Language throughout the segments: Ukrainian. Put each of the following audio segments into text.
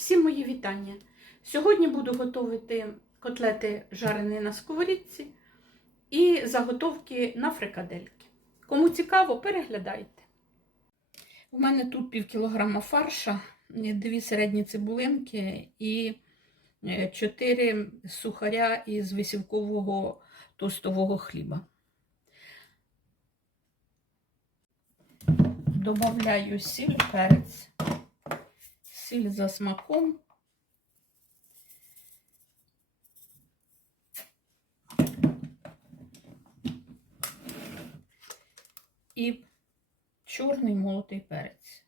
Всім мої вітання. Сьогодні буду готувати котлети жарені на сковорідці і заготовки на фрикадельки. Кому цікаво, переглядайте. У мене тут пів кілограма фарша, дві середні цибулинки і е, чотири сухаря із висівкового тостового хліба. Добавляю сіль, перець, сіль за смаком. І чорний молотий перець.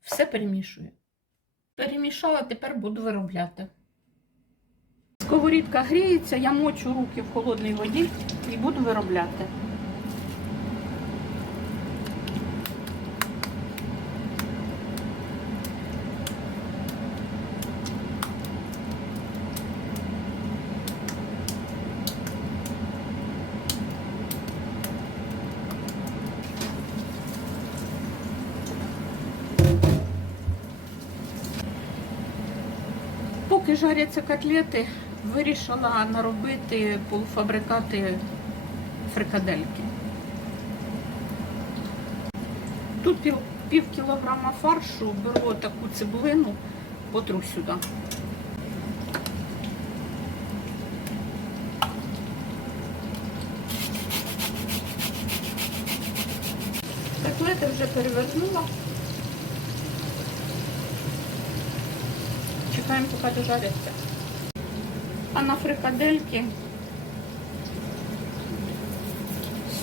Все перемішую. Перемішала, тепер буду виробляти. Сковорідка гріється, я мочу руки в холодній воді і буду виробляти. Поки жаряться котлети, вирішила наробити полуфабрикати фрикадельки. Тут пів, пів кілограма фаршу, беру таку цибулину, потру сюди. Котлети вже перевернула. Чекаємо, поки дожаряться. А на фрикадельки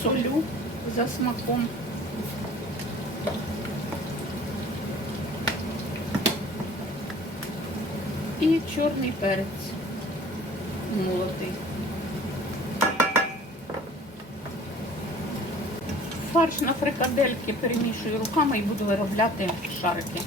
солю за смаком. І чорний перець молотий. Фарш на фрикадельки перемішую руками і буду виробляти шарики.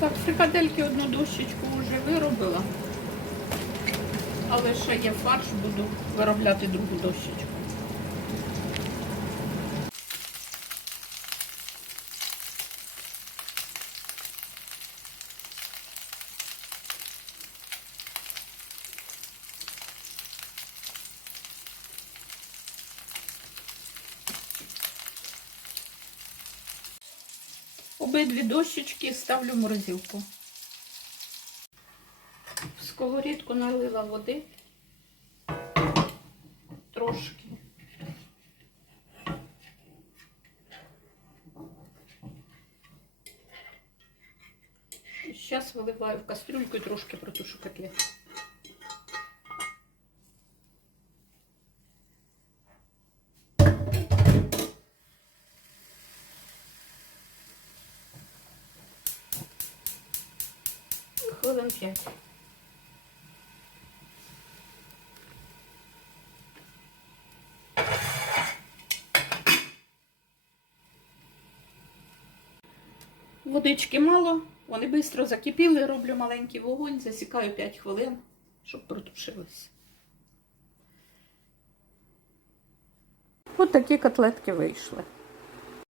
Так, фрикадельки одну дощечку вже виробила. Але ще є фарш, буду виробляти другу дощечку. Обидві дощечки ставлю в морозилку. В сковорідку налила води трошки. Зараз виливаю в кастрюльку і трошки протушу котлету. Хвилин 5. Водички мало, вони швидко закипіли, роблю маленький вогонь, засікаю 5 хвилин, щоб протушилися. От такі котлетки вийшли.